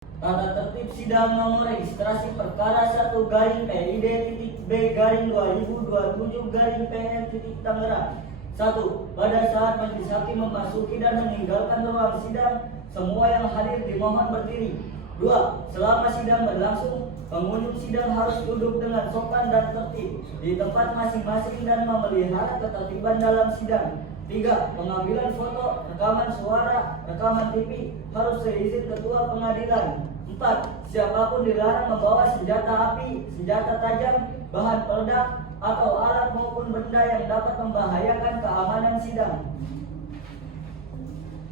Tata tertib sidang nomor registrasi perkara 1 garing PID titik B garing 2027 garing PN titik Tangerang. 1. Pada saat majelis hakim memasuki dan meninggalkan ruang sidang, semua yang hadir dimohon berdiri. 2. Selama sidang berlangsung, pengunjung sidang harus duduk dengan sopan dan tertib di tempat masing-masing dan memelihara ketertiban dalam sidang. 3. Pengambilan foto, rekaman suara, rekaman TV harus seizin ketua pengadilan. 4. Siapapun dilarang membawa senjata api, senjata tajam, bahan peledak, atau alat maupun benda yang dapat membahayakan keamanan sidang.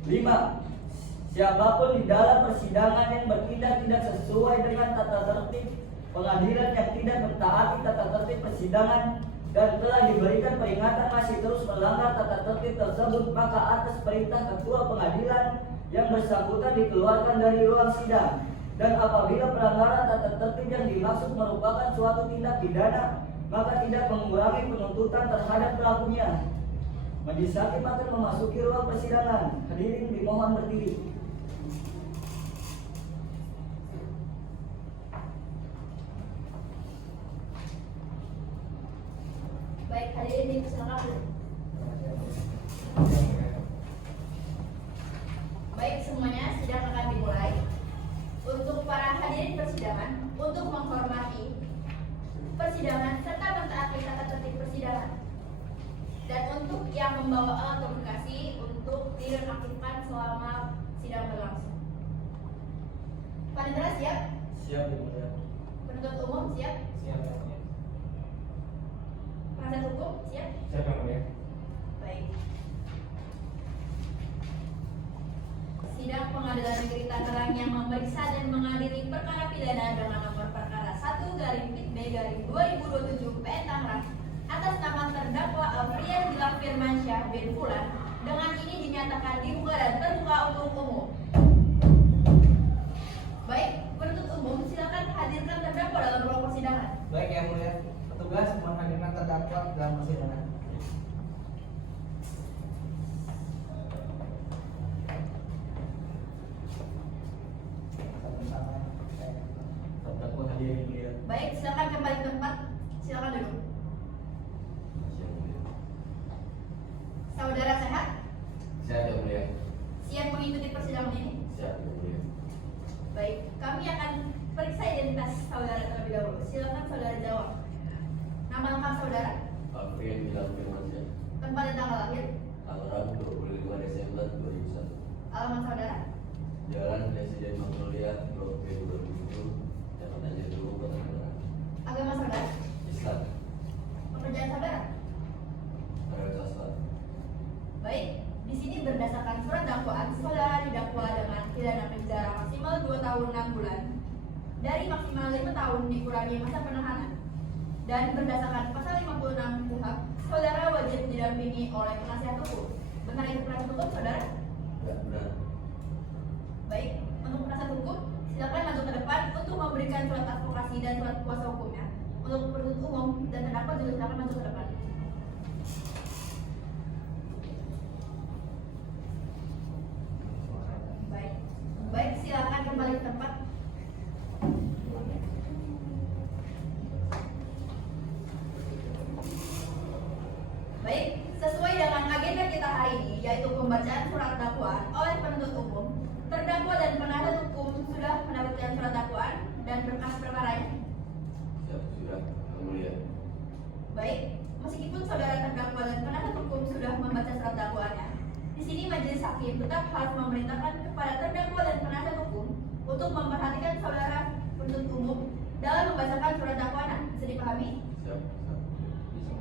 5. Siapapun di dalam persidangan yang bertindak tidak sesuai dengan tata tertib pengadilan, yang tidak mentaati tata tertib persidangan dan telah diberikan peringatan masih terus melanggar tata tertib tersebut, maka atas perintah ketua pengadilan yang bersangkutan dikeluarkan dari ruang sidang. Dan apabila pelanggaran tata tertib yang dimaksud merupakan suatu tindak pidana, maka tidak mengurangi penuntutan terhadap pelakunya. Majelis hakim akan memasuki ruang persidangan. Hadirin dimohon berdiri. Baik, hadirin dipersilakan. Baik semuanya, sidang akan dimulai. Untuk para hadirin persidangan, untuk menghormati persidangan serta mentaati tata tertib persidangan, dan untuk yang membawa alat komunikasi untuk dinonaktifkan selama sidang berlangsung. Panitera siap? Siap, Ibu ya. Penuntut umum siap? Siap, ya. Penasihat hukum siap? Siap, Ibu ya. Baik. Sidang Pengadilan Negeri Tangerang yang memeriksa dan mengadili perkara pidana dengan nomor perkara 1/PB/2027 PN Tangerang atas nama terdakwa Alfrian Gilang Firmansyah bin Fulan dengan ini dinyatakan dibuka dan terbuka untuk umum. Baik, penuntut umum silakan hadirkan terdakwa dalam ruang persidangan. Baik, Yang Mulia. Petugas menghadirkan terdakwa dalam persidangan. Terdakwa hadir, Yang Mulia. Baik, silakan kembali ke tempat. Silakan duduk. Saudara sehat? Siap, Yang Mulia. Siap mengikuti persidangan ini? Siap, Yang Mulia. Baik, kami akan periksa identitas saudara terlebih dahulu. Silakan saudara jawab. Nama lengkap saudara, Alfrian Gilang Firmansyah, tempat dan tanggal lahir, Tangerang, 25 Desember 2001. alamat saudara, Jalan Presiden Magnolia, Blok B 27, Jakarta Jatuh, Kota Tangerang. agama saudara, Islam, pekerjaan saudara. Karyawan swasta. Baik, di sini berdasarkan surat dakwaan, saudara didakwa dengan pidana penjara maksimal 2 tahun 6 bulan dari maksimal 5 tahun dikurangi masa penahanan. Dan berdasarkan pasal 56 KUHP, saudara wajib didampingi oleh penasihat hukum. Benar itu penasihat hukum, saudara? Ya, benar. Baik, untuk penasihat hukum, silakan maju ke depan untuk memberikan surat advokasi dan surat kuasa hukumnya. Untuk penuntut umum dan terdakwa juga silakan maju ke depan. Baik, baik silakan kembali ke tempat. Baik, sesuai dengan agenda kita hari ini, yaitu pembacaan surat dakwaan oleh penuntut umum, terdakwa dan penasihat hukum sudah mendapatkan surat dakwaan dan berkas perkaranya. Siap, sudah, Yang Mulia. Baik, meskipun saudara terdakwa dan penasihat hukum sudah membaca surat dakwaannya, di sini majelis hakim tetap harus memerintahkan kepada terdakwa dan penasihat hukum untuk memperhatikan saudara penuntut umum dalam membacakan surat dakwaan. Bisa dipahami? Siap, siap. Bisa.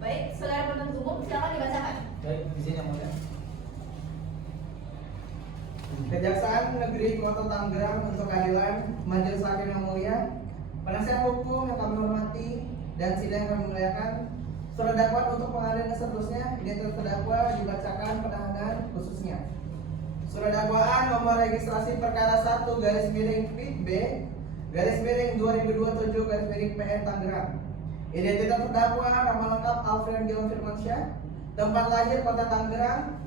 Baik, saudara penuntut umum silakan dibacakan. Baik, izin Yang Mulia. Kejaksaan Negeri Kota Tangerang untuk keadilan, Majelis Hakim yang mulia, penasihat hukum yang kami hormati, dan sidang yang kami muliakan, surat dakwaan untuk pengadilan seterusnya, identitas terdakwa dibacakan penahanan khususnya. Surat dakwaan nomor registrasi perkara 1/PB/2027/PN Tangerang. Identitas terdakwa nama lengkap Alfrian Gilang Firmansyah, tempat lahir Kota Tangerang,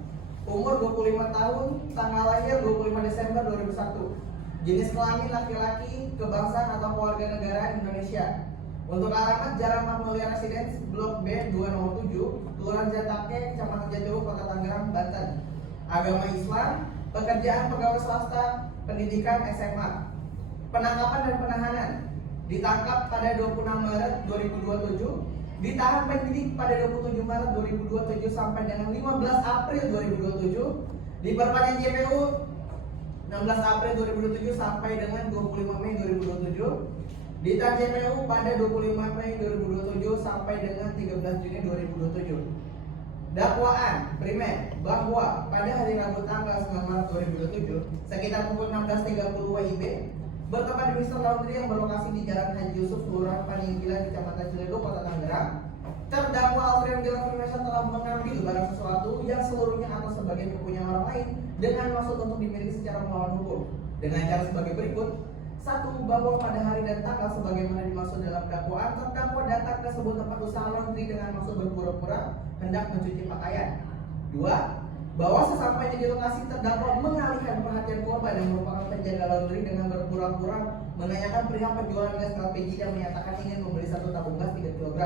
umur 25 tahun, tanggal lahir 25 Desember 2001, jenis kelamin laki-laki, kebangsaan atau kewarganegaraan Indonesia. Untuk alamat Jalan Magnolia Residence, Blok B 2 nomor 7, Kelurahan Jatake, Kecamatan Jatiluhur, Kota Tangerang, Banten. Agama Islam, pekerjaan pegawai swasta, pendidikan SMA. Penangkapan dan penahanan, ditangkap pada 26 Maret 2027, ditahan penyidik pada 27 Maret 2027 sampai dengan 15 April 2027, diperpanjang JPU 16 April 2027 sampai dengan 25 Mei 2027, ditahan JPU pada 25 Mei 2027 sampai dengan 13 Juni 2027. Dakwaan primer bahwa pada hari Rabu tanggal 9 Maret 2027 sekitar pukul 16.30 WIB bertempat di Mr. Laundry yang berlokasi di Jalan Haji Yusuf, Kelurahan Paninggilan, Kecamatan Ciledug, Kota Tangerang, terdakwa Alfrian Gilang Firmansyah telah mengambil barang sesuatu yang seluruhnya atau sebagian kepunyaan orang lain dengan maksud untuk dimiliki secara melawan hukum dengan cara sebagai berikut. 1. Bahwa pada hari dan tanggal sebagaimana dimaksud dalam dakwaan, terdakwa datang ke sebuah tempat usaha laundry dengan maksud berpura-pura hendak mencuci pakaian. 2. Bahwa sesampainya di lokasi, terdakwa mengalihkan perhatian korban yang merupakan penjaga laundry dengan berpura-pura menanyakan perihal penjualan gas LPG dan menyatakan ingin membeli 1 tabung gas 3 kg,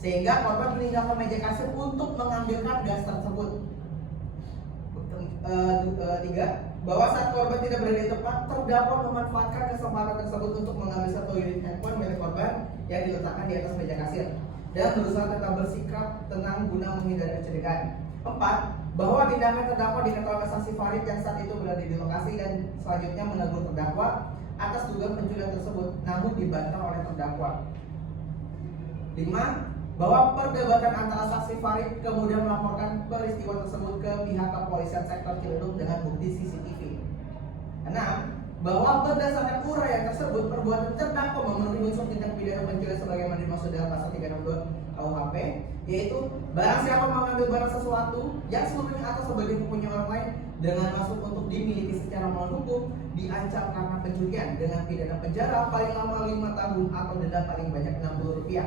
sehingga korban meninggalkan meja kasir untuk mengambilkan gas tersebut. 3. Bahwa saat korban tidak berada di tempat, terdakwa memanfaatkan kesempatan tersebut untuk mengambil 1 unit handphone milik korban yang diletakkan di atas meja kasir dan berusaha tetap bersikap tenang guna menghindari kecurigaan. 4. Bahwa tindakan terdakwa diketahui oleh saksi Farid yang saat itu berada di lokasi dan selanjutnya menegur terdakwa atas dugaan pencurian tersebut, namun dibantah oleh terdakwa. 5. Bahwa perdebatan antara saksi Farid kemudian melaporkan peristiwa tersebut ke pihak kepolisian sektor Ciledug dengan bukti CCTV. 6. Bahwa berdasarkan uraian tersebut, perbuatan terdakwa memenuhi unsur tindak pidana pencurian sebagaimana dimaksud dalam pasal 362 KUHP, yaitu barang siapa mengambil barang sesuatu yang seluruhnya atau sebagian kepunyaan orang lain dengan maksud untuk dimiliki secara melawan hukum, diancam karena pencurian dengan pidana penjara paling lama 5 tahun atau denda paling banyak Rp60.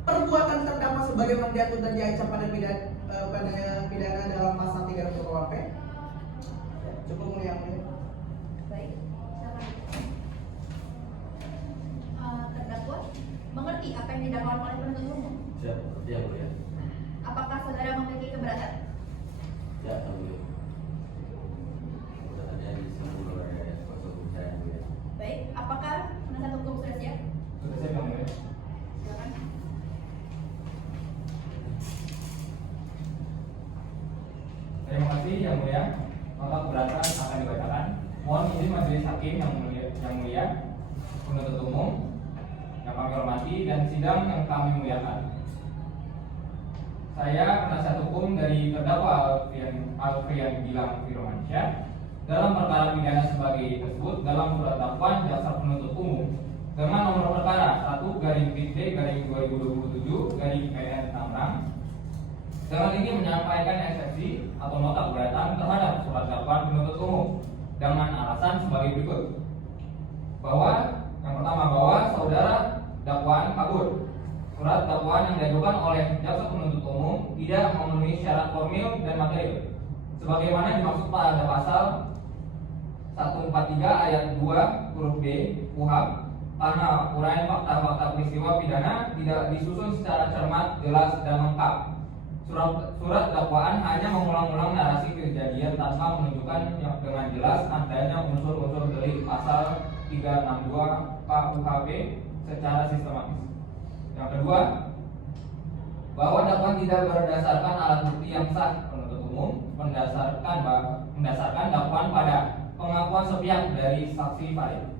Perbuatan terdakwa sebagaimana diatur dan diancam pada pidana dalam pasal 362 KUHP. Cukup mulia. Baik, silakan. Terdakwa mengerti apa yang didakwakan oleh penuntut umum? Siap, seperti yang mulia. Apakah saudara memiliki keberatan? Ya, yang mulia. Keberatan disebut oleh kuasa hukum saya, yang mulia. Baik, apakah penasihat hukum sudah siap? Sudah siap, Yang Mulia. Silakan. Terima kasih Yang Mulia. Maka keberatan akan dibacakan. Mohon izin majelis hakim yang mulia, penuntut umum yang kami hormati dan sidang yang kami muliakan. Saya penasihat hukum dari terdakwa Alfrian Gilang Firmansyah dalam perkara pidana sebagai tersebut dalam surat dakwaan jaksa penuntut umum dengan nomor perkara 1/2027/PN Tangerang. Dengan ini menyampaikan eksepsi atau nota keberatan terhadap surat dakwaan penuntut umum dengan alasan sebagai berikut. Bahwa yang pertama, bahwa saudara dakwaan kabur. Surat dakwaan yang diajukan oleh jaksa penuntut umum tidak memenuhi syarat formil dan material sebagaimana dimaksud pada pasal 143 ayat 2 huruf B KUHP, karena uraian fakta-fakta peristiwa pidana tidak disusun secara cermat, jelas, dan lengkap. Surat dakwaan hanya mengulang-ulang narasi kejadian tanpa menunjukkan yang dengan jelas adanya unsur-unsur delik pasal 362 KUHP secara sistematis. Yang kedua, bahwa dakwaan tidak berdasarkan alat bukti yang sah. Penuntut umum mendasarkan dakwaan pada pengakuan sepihak dari saksi Farid,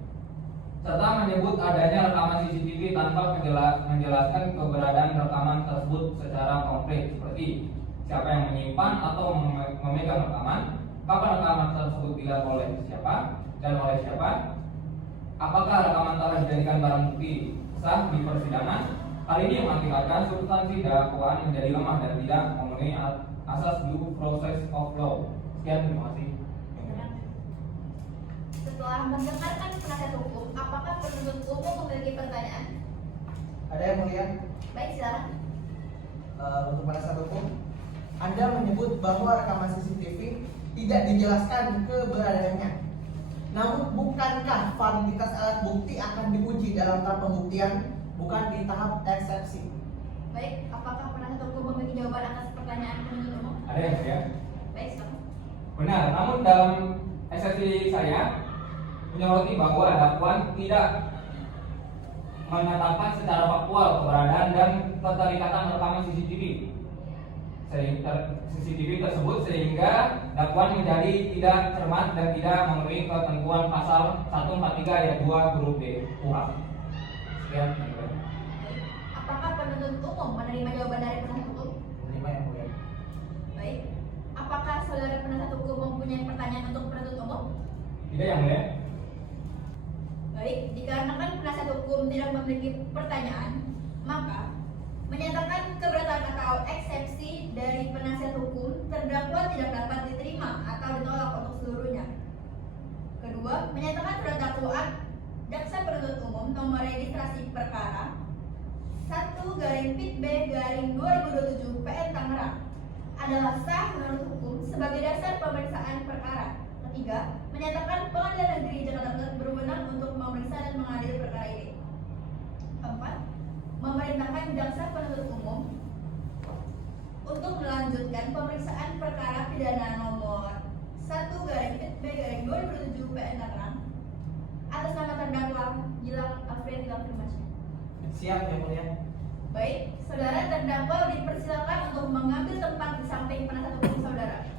serta menyebut adanya rekaman CCTV tanpa menjelaskan keberadaan rekaman tersebut secara konkret, seperti siapa yang menyimpan atau memegang rekaman, kapan rekaman tersebut dilihat oleh siapa dan oleh siapa, apakah rekaman telah dijadikan barang bukti sah di persidangan. Hal ini mengakibatkan substansi dakwaan menjadi lemah dan tidak memenuhi asas due process of law. Sekian, terima kasih. Setelah mendengarkan penasihat hukum, apakah penuntut umum memiliki pertanyaan? Ada yang mulia? Baik, silakan. Untuk penasihat hukum, Anda menyebut bahwa rekaman CCTV tidak dijelaskan keberadaannya. Namun bukankah validitas alat bukti akan diuji dalam tahap pembuktian, bukan di tahap eksepsi? Baik, apakah penasihat hukum memiliki jawaban atas pertanyaan penuntut umum? Ada yang mulia? Baik, silakan. Benar, namun dalam eksepsi saya menyoroti bahwa dakwaan tidak menyatakan secara faktual keberadaan dan keterikatan rekaman CCTV tersebut sehingga dakwaan menjadi tidak cermat dan tidak memenuhi ketentuan pasal 143 ayat 2 huruf D KUHP. Sekian. Baik. Apakah penuntut umum menerima jawaban dari penasihat hukum? Menerima yang mulia. Baik. Apakah saudara penasihat hukum mempunyai pertanyaan untuk penuntut umum? Tidak yang mulia. Baik, dikarenakan penasihat hukum tidak memiliki pertanyaan, maka menyatakan keberatan atau eksepsi dari penasihat hukum terdakwa tidak dapat diterima atau ditolak untuk seluruhnya. Kedua, menyatakan surat dakwaan jaksa penuntut umum nomor registrasi perkara 1/PIT-B/2027 PN Tangerang adalah sah menurut hukum sebagai dasar pemeriksaan perkara. Ketiga, menyatakan Pengadilan Negeri Jakarta Pusat berwenang untuk memeriksa dan mengadili perkara ini. Keempat, memerintahkan jaksa penuntut umum untuk melanjutkan pemeriksaan perkara pidana nomor 1/PIT-B/2027 PN Tangerang atas nama terdakwa Gilang Afrian Firmansyah. Siap yang mulia. Baik, saudara terdakwa dipersilakan untuk mengambil tempat di samping penasihat hukum saudara.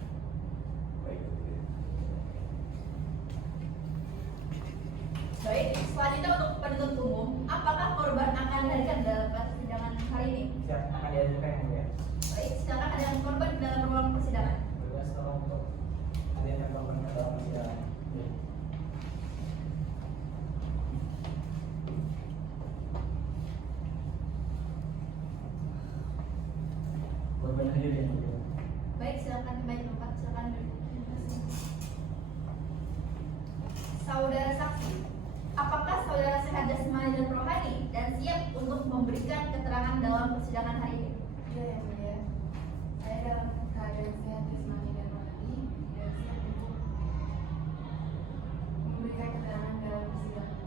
Baik, selanjutnya untuk penuntut umum, apakah korban akan dihadirkan dalam persidangan hari ini? Siap, akan diajukan yang mulia. Baik, silakan hadirkan korban ke dalam ruang persidangan. Bergas tolong untuk hadirkan korban ke dalam persidangan. Korban hadir yang mulia. Baik, silakan kembali ke tempat. Silakan duduk. Saudara saksi, apakah saudara sehat jasmani dan rohani dan siap untuk memberikan keterangan dalam persidangan hari ini? Iya yang mulia, saya dalam keadaan sehat jasmani dan rohani dan siap untuk memberikan keterangan dalam persidangan.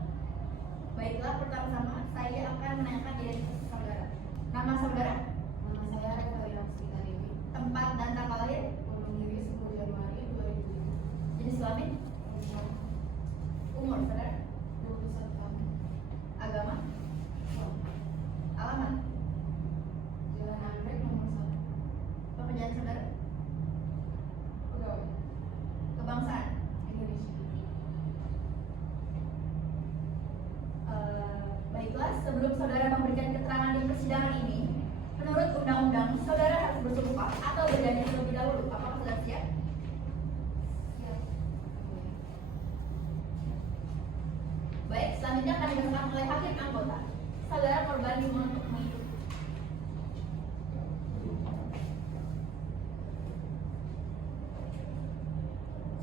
Baiklah, pertama-tama saya akan menanyakan identitas saudara. Nama saudara, Nama saya Eva Sita Dewi, tempat dan tanggal lahir, Wonogiri 10 Januari 2007. jenis kelamin, umur saudara, 21 tahun. agama, alamat, Jalan Anggrek nomor 1. pekerjaan saudara, Pegawai kebangsaan. Indonesia. Baiklah, sebelum saudara memberikan keterangan di persidangan ini, menurut undang-undang saudara harus bersumpah atau berjanji terlebih dahulu. Apakah saudara siap? Siap. Baik, selanjutnya akan dibacakan oleh hakim anggota. Saudara korban dimohon untuk mengikuti.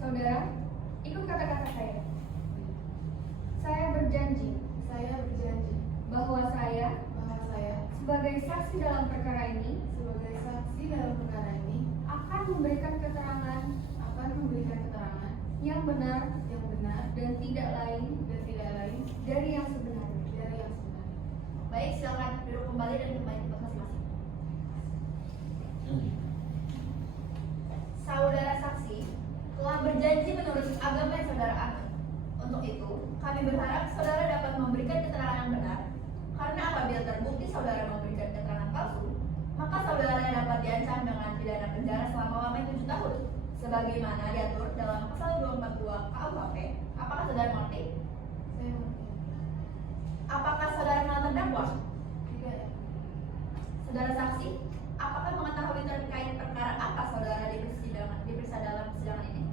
Saudara, ikut kata-kata saya. Saya berjanji Saya berjanji bahwa saya bahwa saya sebagai saksi dalam perkara ini sebagai saksi dalam perkara ini akan memberikan keterangan akan memberikan keterangan yang benar yang benar dan tidak lain dan tidak lain dari yang sebenarnya. dari yang sebenarnya. Baik, silakan duduk kembali dan kembali ke tempat masing-masing. Saudara saksi telah berjanji menurut agama yang saudara anut. Untuk itu, kami berharap saudara dapat memberikan keterangan yang benar. Karena apabila terbukti saudara memberikan keterangan palsu, maka saudara dapat diancam dengan pidana penjara selama lamanya 7 tahun, sebagaimana diatur dalam pasal 242 KUHP. Apakah saudara mengerti? Saya mengerti. Apakah saudara kenal terdakwa? Tidak. Saudara saksi, apakah mengetahui terkait perkara apa saudara diperiksa dalam persidangan ini?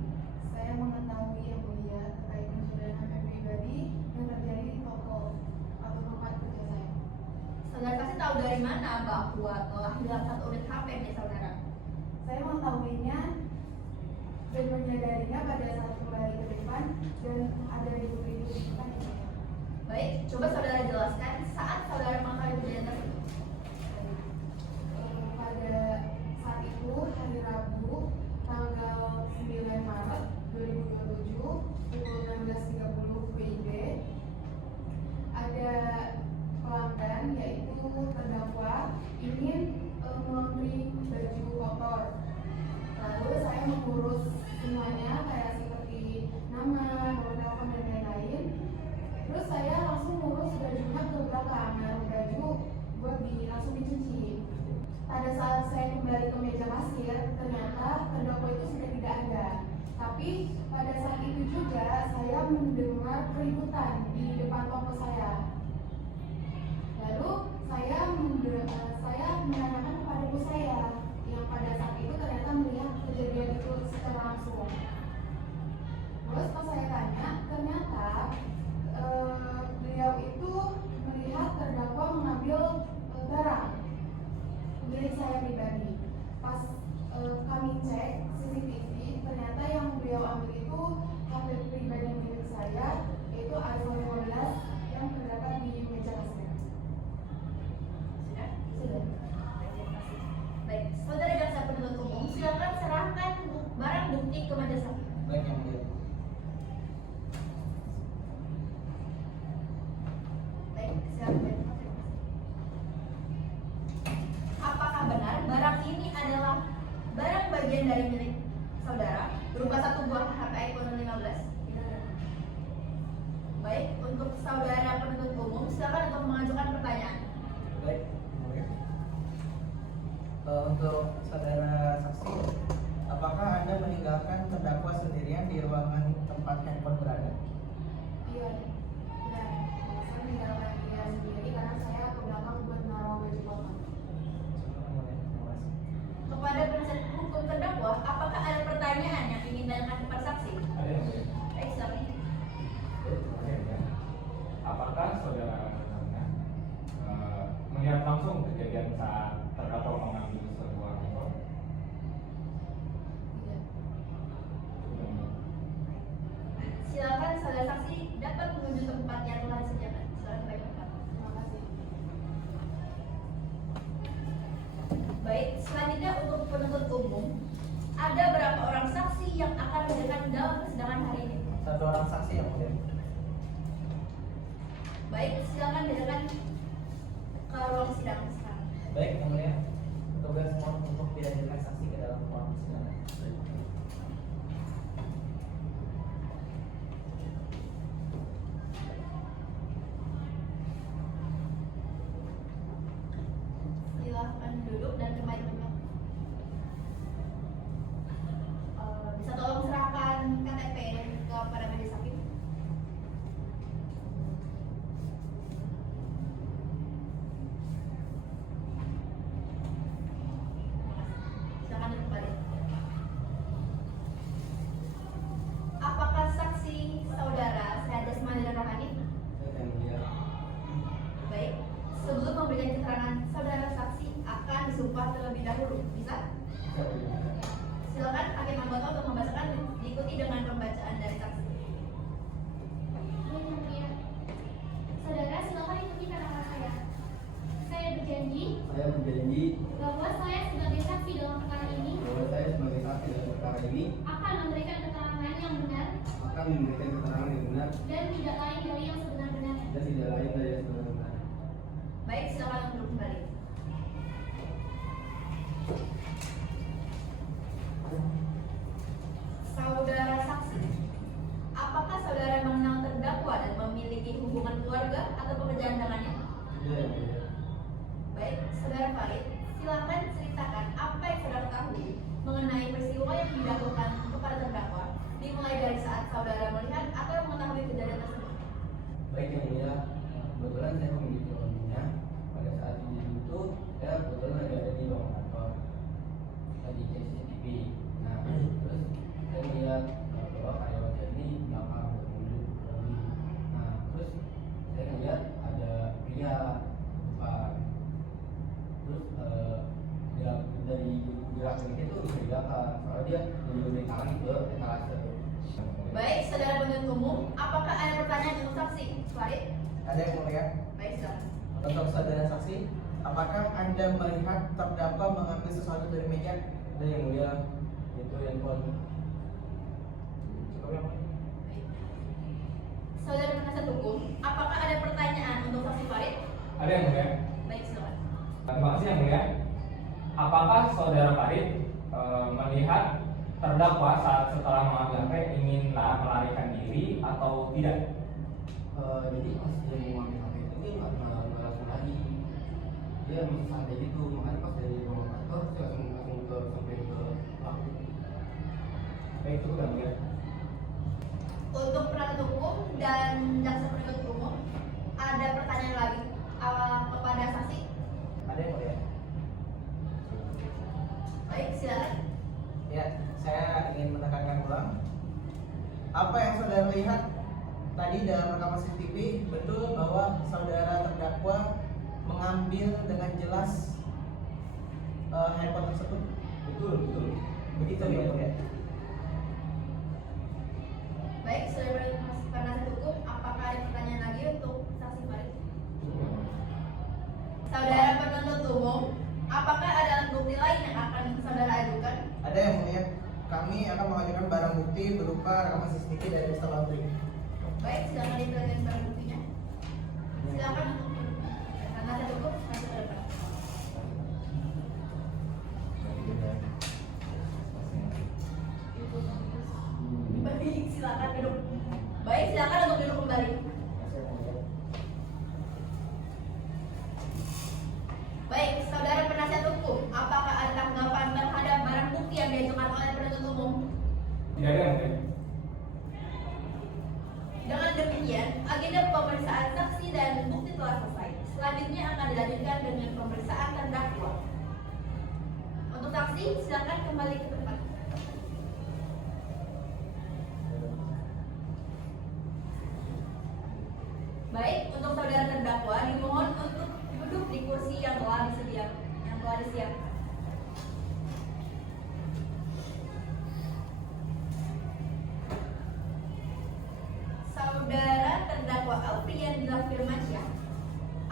Saya mengetahui yang mulia terkait pencurian HP pribadi yang terjadi di toko atau tempat kerja saya. Saudara saksi tahu dari mana bahwa telah hilang 1 unit HP milik saudara? Saya mengetahuinya dan menyadarinya pada saat kembali ke depan dan ada ribu-ribu di depan saya. Baik, coba saudara jelaskan saat saudara mengetahui kejadian tersebut. Pada saat itu hari mendengar keributan di depan toko saya. Lalu saya menanyakan kepada ibu saya yang pada saat itu ternyata melihat kejadian itu secara langsung. Terus pas saya tanya, ternyata beliau itu melihat terdakwa mengambil barang milik saya pribadi. Pas kami cek CCTV, ternyata yang beliau ambil itu HP pribadi milik saya, yaitu iPhone 15 yang terdapat di meja kasir. Sudah? Sudah. Baik, saudara jaksa penuntut umum, silakan serahkan barang bukti ke majelis hakim. Baik yang mulia. Baik, silakan. Apakah benar barang ini adalah barang bagian dari milik saudara berupa satu buah HP iPhone 15? Baik, untuk saudara penuntut umum, silakan untuk mengajukan pertanyaan. Baik, yang mulia. Untuk saudara saksi, apakah Anda meninggalkan terdakwa sendirian di ruangan tempat handphone berada? Iya, benar. Saya meninggalkan dia sendiri karena saya ke belakang buat naruh baju kota. Kepada penasihat hukum terdakwa, apakah ada pertanyaan yang ingin ditanyakan kepada saksi? Ada yang mulia. Baik, silakan. Apakah saudara melihat langsung kejadian saat terdakwa mengambil sebuah handphone? Tidak. Silakan saudara saksi dapat menuju tempat yang telah disediakan. Silakan baik tempat. Terima kasih. Baik, selanjutnya untuk penuntut umum, ada berapa orang saksi yang akan dihadirkan dalam persidangan hari ini? Satu orang saksi yang mulia. Baik, silakan dihadirkan ke ruang sidang sekarang. Baik yang mulia. Tugas mohon untuk dihadirkan saksi ke dalam ruang persidangan. Silakan duduk dan kembali duduk. Bisa tolong serahkan KTP kepada majelis hakim? Silakan duduk kembali. Apakah saksi saudara sehat jasmani dan rohani? Baik yang mulia. Baik, sebelum memberikan keterangan, saudara saksi akan disumpah terlebih dahulu. Bisa? Bisa mulia. Silakan hakim anggota untuk membacakan, diikuti dengan pembacaan dari saksi. Saudara, silakan ikuti kata-kata saya. Saya berjanji Saya berjanji bahwa saya sebagai saksi dalam perkara ini bahwa saya sebagai saksi dalam perkara ini akan memberikan keterangan yang benar akan memberikan keterangan yang benar dan tidak lain dari yang sebenar-benarnya. dan tidak lain dari yang sebenarnya. Baik, silakan untuk duduk kembali. Saudara saksi, apakah saudara mengenal terdakwa dan memiliki hubungan keluarga atau pekerjaan dengannya? Tidak yang mulia. Baik, saudara Farid, silakan ceritakan apa yang saudara ketahui mengenai peristiwa yang dilakukan kepada terdakwa, dimulai dari saat saudara melihat atau mengetahui kejadian tersebut. Baik yang mulia, kebetulan saya memiliki orangnya. Pada saat kejadian itu, saya kebetulan lagi ada di ruang kantor, lagi cek CCTV. Nah, terus saya melihat bahwa karyawan saya ini belakang bermundur lagi. Nah, terus saya melihat ada pria depan. Terus dia dari gerakan itu bisa dilakukan, soalnya dia menunjukkan tangan ke etalase. Baik, saudara penuntut umum, apakah ada pertanyaan untuk saksi? Farid? Ada yang mulia. Baik, silakan. Untuk saudara saksi, apakah Anda melihat terdakwa mengambil sesuatu dari meja? Ada yang mulia, itu handphone. Cukup yang mulia. Baik. Saudara penasihat hukum, apakah ada pertanyaan untuk saksi Farid? Ada yang mulia. Baik, silakan. Terima kasih yang mulia. Apakah saudara Farid melihat terdakwa saat setelah mengambil HP ingin melarikan diri atau tidak? Jadi pas dia mau ambil HP itu dia nggak langsung lari, dia masih santai gitu. Makanya pas dari ruang kantor saya langsung sampai ke pelaku. Baik, itu yang mulia. untuk penuntut umum dan jaksa penuntut umum, ada pertanyaan lagi kepada saksi? Ada yang mulia? Baik, silakan. Ya, saya ingin menekankan ulang. Apa yang saudara lihat tadi dalam rekaman CCTV, betul bahwa saudara terdakwa mengambil dengan jelas handphone tersebut? Betul, betul. Begitu ya, mulia? Baik, saudara penasihat hukum, apakah ada pertanyaan lagi untuk saksi Farid? Saudara penuntut umum, apakah ada alat bukti lain yang akan saudara ajukan? Ada yang mulia? Kami akan mengajukan barang bukti berupa rekaman CCTV dari Mr. Laundry. Baik, silakan diperlihatkan barang buktinya. Silakan untuk penasihat hukum masuk ke depan. Baik, silakan duduk. Baik, silakan untuk duduk kembali. Baik, saudara penasihat hukum, apakah ada tanggapan terhadap barang bukti yang diajukan oleh penuntut umum? Tidak ada yang mulia. Dengan demikian, agenda pemeriksaan saksi dan bukti telah selesai. Selanjutnya akan dilanjutkan dengan pemeriksaan terdakwa. Untuk saksi, silakan kembali ke tempat. Baik, untuk saudara terdakwa dimohon untuk duduk di kursi yang telah disiapkan. Saudara terdakwa Alfian Dilan Firmansyah,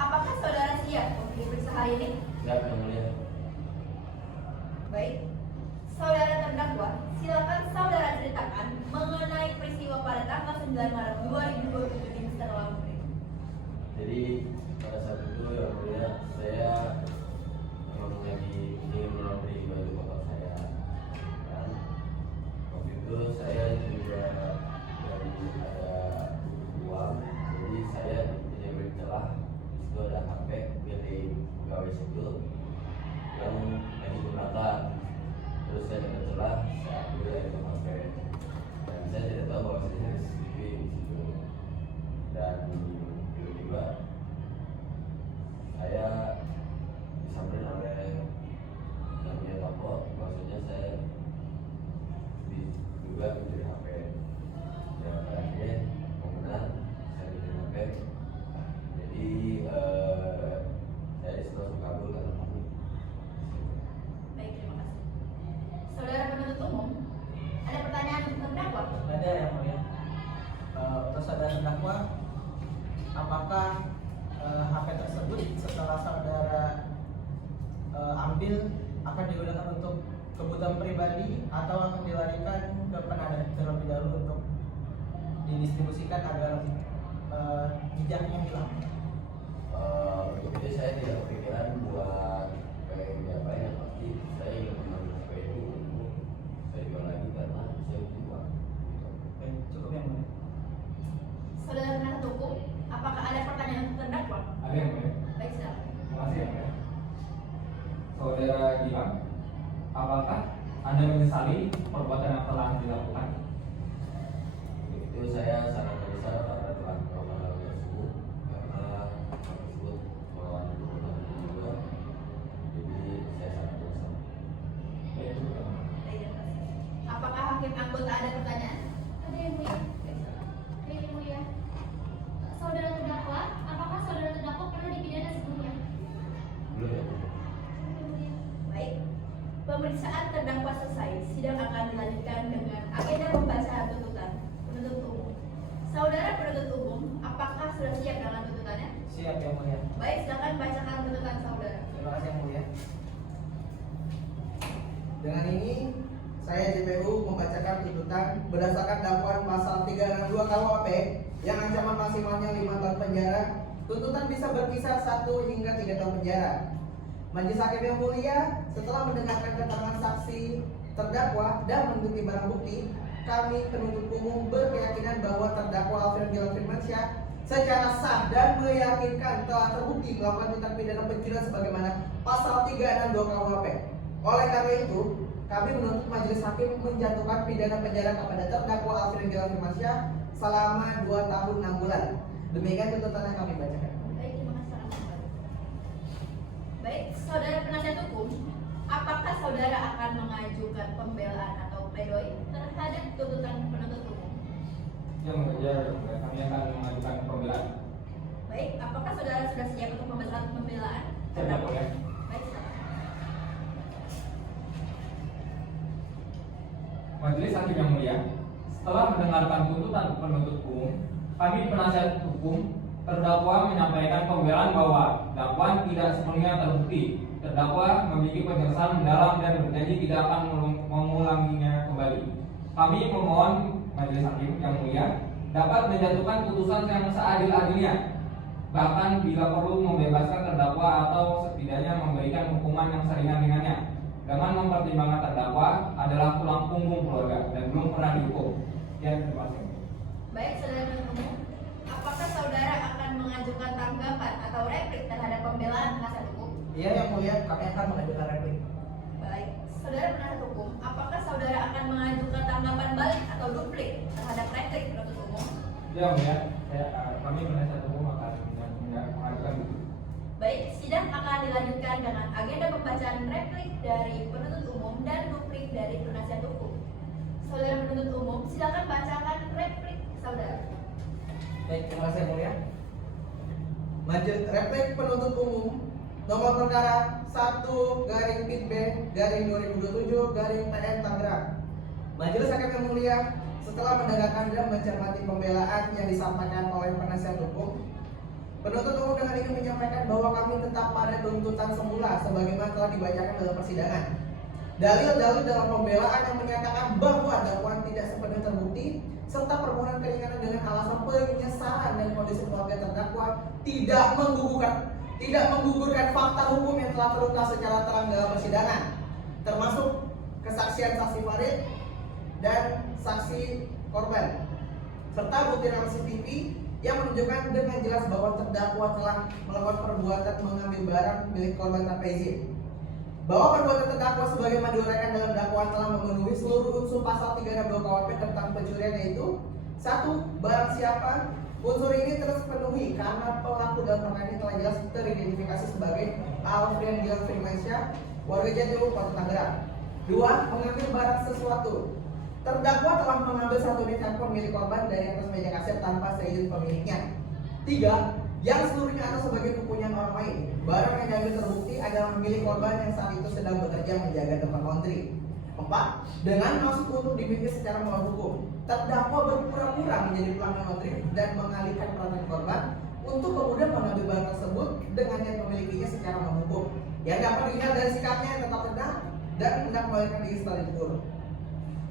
apakah saudara siap untuk diperiksa hari ini? Siap, yang mulia. Baik, saudara terdakwa, silakan saudara ceritakan mengenai peristiwa pada tanggal 9 Maret 2027 di Mr. Laundry. Jadi pada saat itu yang mulia, saya memang lagi ingin melaundry baju kotor saya. Dan waktu itu saya juga dari ada uang, jadi saya pinjam celah. Di situ ada HP milik pegawai situ yang lagi gunakan. Terus saya dapat celah, saya ambil itu HP. Dan saya tidak tahu bahwa saya ada CCTV di situ. Dan tiba-tiba saya disamperin oleh namanya toko, maksudnya saya juga mencuri HP. Ya akhirnya kemudian saya mencuri HP. Jadi saya disuruh masuk kabur karena kami. Baik, terima kasih. Saudara penuntut umum, ada pertanyaan untuk terdakwa? Ada yang mulia? Untuk saudara terdakwa, apakah HP tersebut setelah saudara ambil akan digunakan untuk kebutuhan pribadi atau akan dilarikan ke penadah terlebih dahulu untuk didistribusikan agar jejaknya hilang? Untuk itu saya tidak kepikiran buat kayak apa yang pasti saya ingin mengambil HP itu untuk saya jual lagi karena saya butuh uang. Baik, cukup yang mulia. Saudara penasihat hukum, apakah ada pertanyaan untuk terdakwa? Ada yang mulia. Baik, silakan. Terima kasih yang mulia. Saudara Gilang, apakah Anda menyesali perbuatan yang telah dilakukan? Untuk itu saya sangat menyesal karena telah melakukan hal tersebut karena hal tersebut melawan kebenaran juga. Jadi saya sangat menyesal. Baik, cukup. Baik, terima kasih. Apakah hakim anggota ada pertanyaan? Ada yang mulia. Baik, yang mulia. Saudara terdakwa, apakah saudara terdakwa pernah dipidana sebelumnya? Belum ya? Yang mulia. Baik, pemeriksaan terdakwa selesai. Sidang akan dilanjutkan dengan agenda pembacaan tuntutan penuntut umum. Saudara penuntut umum, apakah sudah siap dengan tuntutannya? Siap yang mulia. Baik, silakan bacakan tuntutan saudara. Terima kasih yang mulia. Dengan ini saya JPU membacakan tuntutan berdasarkan dakwaan pasal 362 KUHP yang ancaman maksimalnya 5 tahun penjara. Tuntutan bisa berkisar 1 hingga 3 tahun penjara. Majelis Hakim yang mulia, setelah mendengarkan keterangan saksi terdakwa dan menutupi barang bukti, kami penuntut umum berkeyakinan bahwa terdakwa Alfian Dilan Firmansyah secara sah dan meyakinkan telah terbukti melakukan tindak pidana pencurian sebagaimana pasal 362 KUHP. Oleh karena itu, kami menuntut majelis hakim menjatuhkan pidana penjara kepada terdakwa Alfian Dilan Firmansyah selama 2 tahun 6 bulan. Demikian tuntutan yang kami bacakan. Baik, terima kasih sangat Bapak. Baik, saudara penasihat hukum, apakah saudara akan mengajukan pembelaan atau pledoi terhadap tuntutan penuntut umum? Yang mulia, kami akan mengajukan pembelaan. Baik, apakah saudara sudah siap untuk memberikan pembelaan? Tidak boleh. Baik, silakan. Majelis Hakim yang mulia, setelah mendengarkan tuntutan penuntut umum, kami penasihat hukum terdakwa menyampaikan pembelaan bahwa dakwaan tidak sepenuhnya terbukti. Terdakwa memiliki penjelasan mendalam dan berjanji tidak akan mengulanginya kembali. Kami memohon Majelis Hakim yang mulia dapat menjatuhkan putusan yang seadil-adilnya, bahkan bila perlu membebaskan terdakwa atau setidaknya memberikan hukuman yang seringan-ringannya, dengan mempertimbangkan terdakwa adalah tulang punggung keluarga dan belum pernah dihukum. Ya, terima kasih. Baik, saudara penuntut umum, apakah saudara akan mengajukan tanggapan atau replik terhadap pembelaan penasihat hukum? Iya yang mulia, kami akan mengajukan replik. Baik, saudara penasihat hukum, apakah saudara akan mengajukan tanggapan balik atau duplik terhadap replik penuntut umum? Ya, mulia, kami penasihat hukum akan mengajukan itu. Baik, sidang akan dilanjutkan dengan agenda pembacaan replik dari penuntut umum dan duplik dari penasihat hukum. Saudara penuntut umum, silakan bacakan replik saudara. Baik, terima kasih yang mulia. Replik penuntut umum nomor perkara 1/PIT-B/2027-PN Tangerang. Majelis Hakim yang mulia, setelah mendengarkan dan mencermati pembelaan yang disampaikan oleh penasihat hukum, penuntut umum dengan ini menyampaikan bahwa kami tetap pada tuntutan semula sebagaimana telah dibacakan dalam persidangan. Dalil-dalil dalam pembelaan yang menyatakan bahwa dakwaan tidak sepenuhnya terbukti serta permohonan keringanan dengan alasan penyesalan dan kondisi keluarga terdakwa tidak menggugurkan fakta hukum yang telah terungkap secara terang dalam persidangan, termasuk kesaksian saksi Farid dan saksi korban serta bukti rekaman CCTV yang menunjukkan dengan jelas bahwa terdakwa telah melakukan perbuatan mengambil barang milik korban tanpa izin. Bahwa perbuatan terdakwa sebagaimana diuraikan dalam dakwaan telah memenuhi seluruh unsur pasal 362 KUHP tentang pencurian, yaitu 1. Barang siapa. Unsur ini terpenuhi karena pelaku dalam perkara ini telah jelas teridentifikasi sebagai Alfrian Gilang Firmansyah, warga Jatiluhur, Kota Tangerang. 2. Mengambil barang sesuatu. Terdakwa telah mengambil 1 unit handphone milik korban dari atas meja kasir tanpa seizin pemiliknya. 3. Yang seluruhnya atau sebagai kepunyaan orang lain. Barang yang diambil terbukti adalah milik korban yang saat itu sedang bekerja menjaga tempat laundry. 4. Dengan maksud untuk dimiliki secara melawan hukum, terdakwa berpura-pura menjadi pelanggan laundry dan mengalihkan perhatian korban untuk kemudian mengambil barang tersebut dengan niat memilikinya secara melawan hukum. Yang dapat dilihat dari sikapnya yang tetap tenang dan hendak melarikan diri setelah ditegur.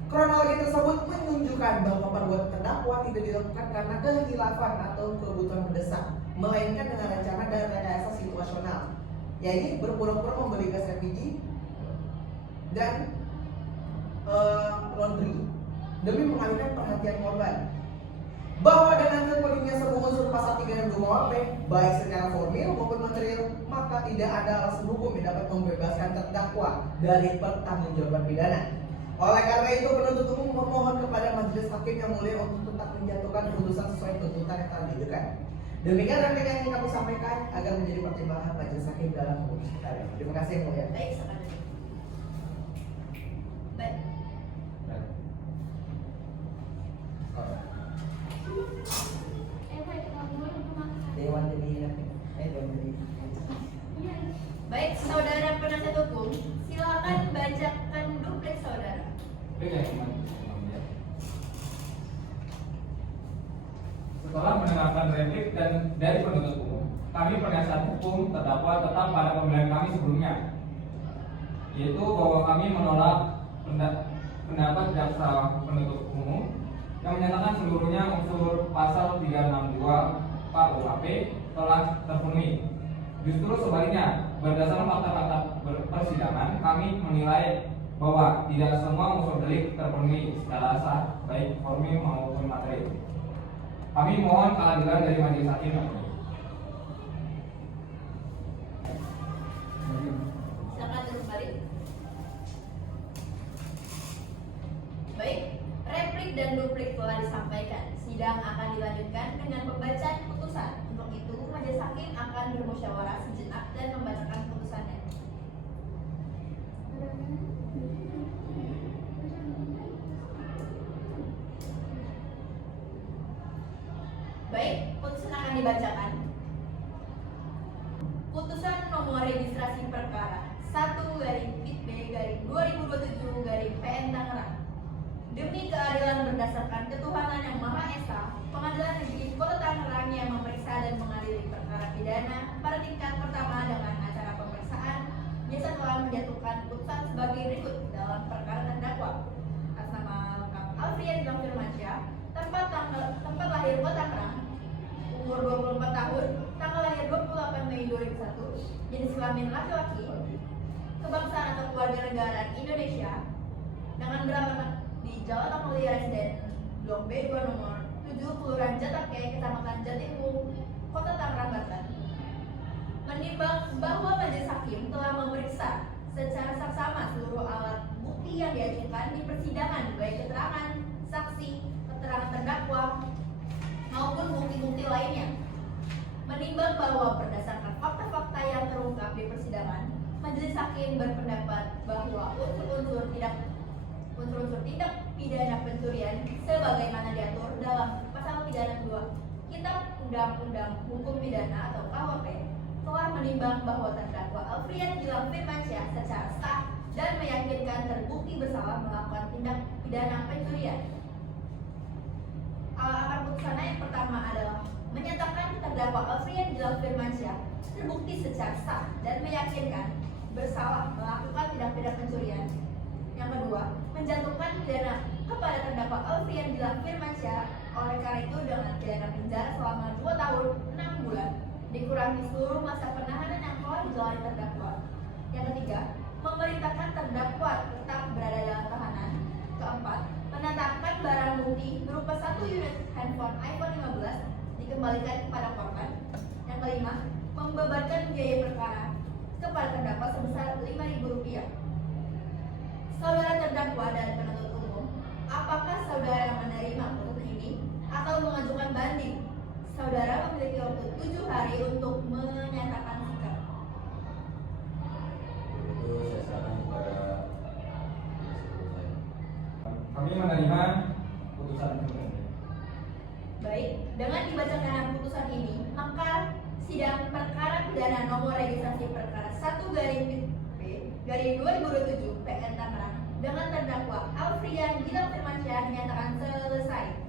Kronologi tersebut menunjukkan bahwa perbuatan terdakwa tidak dilakukan karena kehilafan atau kebutuhan mendesak, melainkan dengan rencana dan rekayasa situasional, yaitu berpura-pura membeli gas LPG dan laundry demi mengalihkan perhatian korban. Bahwa dengan terpenuhinya semua unsur pasal 362 KUHP baik secara formil maupun material, maka tidak ada alasan hukum yang dapat membebaskan terdakwa dari pertanggungjawaban pidana. Oleh karena itu, penuntut umum memohon kepada Majelis Hakim yang mulia untuk tetap menjatuhkan putusan sesuai tuntutan yang telah diajukan. Demikian replik yang ingin kami sampaikan agar menjadi pertimbangan Majelis Hakim dalam memutus perkara. Terima kasih yang mulia. Baik, silakan. Baik. Dewan jadi Baik, saudara penasihat hukum, silakan bacakan duplik saudara. Setelah mendengarkan replik dan dari penuntut umum, kami penasihat hukum terdakwa tetap pada pembelaan kami sebelumnya, yaitu bahwa kami menolak pendapat jaksa penuntut umum yang menyatakan seluruhnya unsur pasal 362 KUHP telah terpenuhi. Justru sebaliknya, berdasarkan fakta-fakta persidangan, kami menilai bahwa tidak semua unsur delik terpenuhi secara sah, baik formil maupun materi. Kami mohon keadilan dari Majelis Hakim. Silakan terus balik. Baik, replik dan duplik telah disampaikan. Sidang sidang akan dilanjutkan dengan pembacaan putusan. Untuk itu, majelis hakim akan bermusyawarah sejenak dan membacakan putusannya. Baik, putusan akan dibacakan. Putusan nomor registrasi perkara 1/PIT/B/2027/PN Tangerang. Demi keadilan berdasarkan ketuhanan yang Maha Esa, Pengadilan Negeri Kota Tangerang yang memeriksa dan mengadili perkara pidana pada tingkat pertama dengan acara pemeriksaan biasa telah menjatuhkan putusan sebagai berikut dalam perkara terdakwa atas nama lengkap Alfian Gilang Firmansyah, tempat lahir Kota Tangerang, umur 24 tahun, tanggal lahir 28 Mei 2001, jenis kelamin laki-laki, kebangsaan atau kewarganegaraan Indonesia, dengan beralamat di Jalan Amalia Residen, Blok B2 nomor 7, Kelurahan Jatake, Kecamatan Jatimulyo, Kota Tangerang, Banten. Menimbang bahwa majelis hakim telah memeriksa secara saksama seluruh alat bukti yang diajukan di persidangan, baik keterangan saksi, keterangan terdakwa, maupun bukti-bukti lainnya. Menimbang bahwa berdasarkan fakta-fakta yang terungkap di persidangan, majelis hakim berpendapat bahwa unsur-unsur tindak pidana pencurian sebagaimana diatur dalam pasal 32 Kitab Undang-Undang Hukum Pidana atau KUHP telah menimbang bahwa terdakwa Alfian Gilang Firmansyah secara sah dan meyakinkan terbukti bersalah melakukan tindak pidana pencurian. Alasan putusannya yang pertama adalah menyatakan terdakwa Alfian Gilang Firmansyah terbukti secara sah dan meyakinkan bersalah melakukan tindak pidana pencurian. Yang kedua, menjatuhkan pidana kepada terdakwa Alfian Gilang Firmansyah oleh karena itu dengan pidana penjara selama 2 tahun 6 bulan dikurangi seluruh masa penahanan yang telah dijalani terdakwa. Yang ketiga, memerintahkan terdakwa tetap berada dalam tahanan. Keempat, menetapkan barang bukti berupa 1 unit handphone iPhone 15 dikembalikan kepada korban. Yang kelima, membebankan biaya perkara kepada terdakwa sebesar Rp5.000. Saudara terdakwa dan penuntut umum, apakah saudara menerima putusan ini atau mengajukan banding? Saudara memiliki waktu 7 hari untuk menyatakan sikap. Itu saya serahkan kepada Kami menerima putusan ini. Baik, dengan dibacakan putusan ini, maka sidang perkara pidana nomor registrasi perkara 1/B/2027 PN Tangerang dengan terdakwa Alfian Gilang Firmansyah dinyatakan selesai.